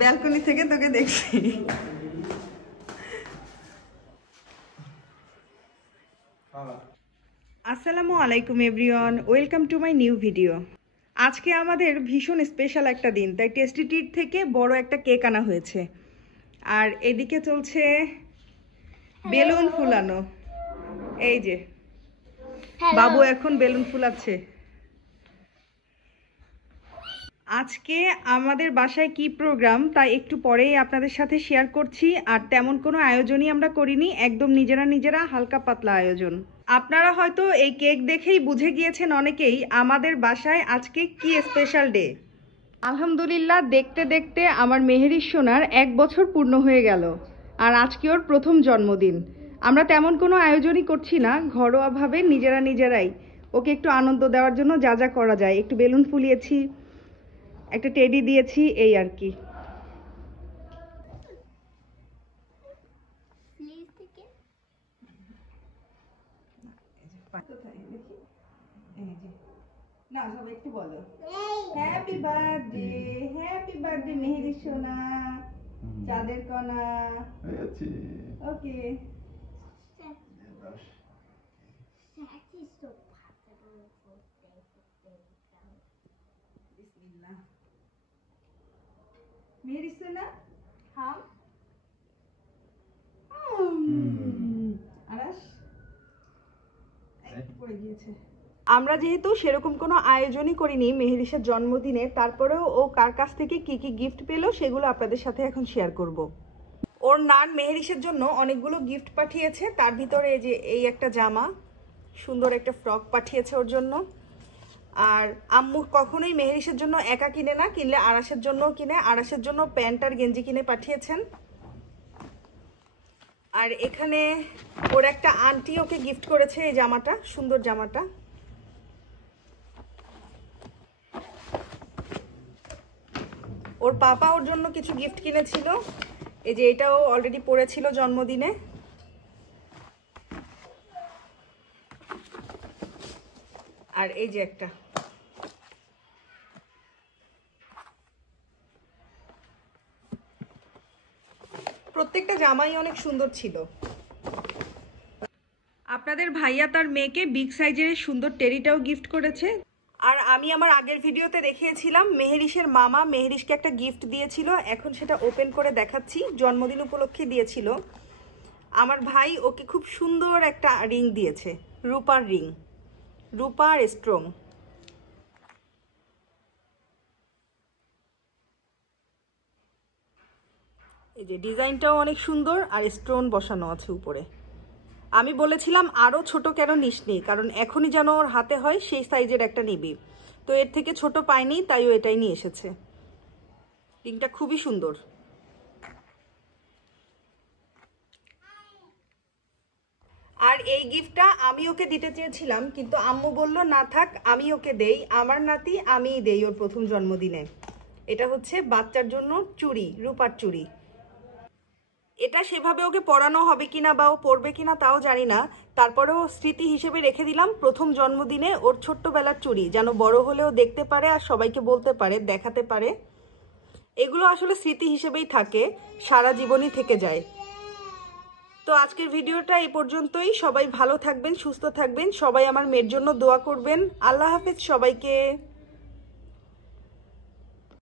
Balcony থেকে তোকে দেখছি। আসসালামু আলাইকুম everyone, welcome to my new video. আজকে আমাদের ভীষণ স্পেশাল একটা দিন, তাই টেস্টি ট্রিট থেকে বড় একটা কেক আনা হয়েছে। আর এদিকে চলছে বেলুন ফুলানো। এই যে বাবু এখন বেলুন ফুলাচ্ছে। আজকে আমাদের বাসায় কি প্রোগ্রাম তা একটু পরেই আপনাদের সাথে শেয়ার করছি। আর তেমন কোনো আয়োজনই আমরা করিনি, একদম নিজেরা হালকা পাতলা আয়োজন। আপনারা হয়তো এই কেক দেখেই বুঝে গিয়েছেন অনেকেই আমাদের বাসায় আজকে কি স্পেশাল ডে। আলহামদুলিল্লাহ, দেখতে দেখতে আমার মেহেরির সোনার 1 বছর পূর্ণ হয়ে গেল। আর আজকে ওর প্রথম জন্মদিন। আমরা তেমন কোনো আয়োজনই করছি না, ঘরোয়াভাবে নিজেরাই ওকে একটু আনন্দ দেওয়ার জন্য যা যা করা যায়, একটু বেলুন ফুলিয়েছি, একটা টেডি দিয়েছি, এই আর কি। না সবাই একটু বলো হ্যাপি বার্থডে মেহেরি সোনা, চাঁদের কণা। ওকে, বিসমিল্লাহ। মেহেরি সোনা হাম আরাশ পড়ে গিয়েছে। আমরা যেহেতু সেরকম কোনো আয়োজনই করিনি মেহেরিসের জন্মদিনে, তারপরেও ও কার কাছ থেকে কি কি গিফট পেলো সেগুলো আপনাদের সাথে এখন শেয়ার করব। ওর নান মেহেরিসের জন্য অনেকগুলো গিফট পাঠিয়েছে, তার ভিতরে এই যে এই একটা জামা, সুন্দর একটা ফ্রক পাঠিয়েছে ওর জন্য। আর আম্মু কখনোই মেহেরিসের জন্য একা কিনে না, কিনলে আরাসের জন্য কিনে, আরাসের জন্য প্যান্ট আর গেঞ্জি কিনে পাঠিয়েছেন। আর এখানে ওর একটা আন্টি ওকে গিফট করেছে এই জামাটা, সুন্দর জামাটা। ওর পাপা ওর জন্য কিছু গিফট কিনেছিল, এই যে এটাও অলরেডি পড়েছিল জন্মদিনে। আর এই যে একটা, প্রত্যেকটা জামাই অনেক সুন্দর ছিল। আপনাদের ভাইয়া তার মেয়েকে বিগ সাইজের সুন্দর টেরিটাও গিফট করেছে। আর আমি আমার আগের ভিডিওতে দেখিয়েছিলাম মেহেরিসের মামা মেহেরিসকে একটা গিফট দিয়েছিল, এখন সেটা ওপেন করে দেখাচ্ছি। জন্মদিন উপলক্ষে দিয়েছিল। আমার ভাই ওকে খুব সুন্দর একটা রিং দিয়েছে, রূপার রিং, রূপার স্ট্রং। এই যে ডিজাইনটাও অনেক সুন্দর আর স্টোন বসানো আছে উপরে। আমি বলেছিলাম আরও ছোট কেন নিসনি, কারণ এখনই যেন ওর হাতে হয় সেই সাইজের একটা নিবি, তো এর থেকে ছোট পাইনি, তাই ও এটাই নিয়ে এসেছে। রিংটা খুবই সুন্দর। আর এই গিফটটা আমি ওকে দিতে চেয়েছিলাম, কিন্তু আম্মু বলল না থাক, আমি ওকে দেই, আমার নাতি আমিই দেই ওর প্রথম জন্মদিনে। এটা হচ্ছে বাচ্চার জন্য চুড়ি, রূপার চুড়ি। এটা সেভাবে ওকে পরানো হবে কিনা বা ও পরবে কিনা তাও জানি না, তারপরেও স্মৃতি হিসেবে রেখে দিলাম প্রথম জন্মদিনে ওর ছোট্টবেলার চুড়ি, যেন বড় হলেও দেখতে পারে আর সবাইকে বলতে পারে, দেখাতে পারে। এগুলো আসলে স্মৃতি হিসেবেই থাকে, সারা জীবনই থেকে যায়। তো আজকের ভিডিওটা এই পর্যন্তই। সবাই ভালো থাকবেন, সুস্থ থাকবেন, সবাই আমার মেয়ের জন্য দোয়া করবেন। আল্লাহ হাফেজ সবাইকে।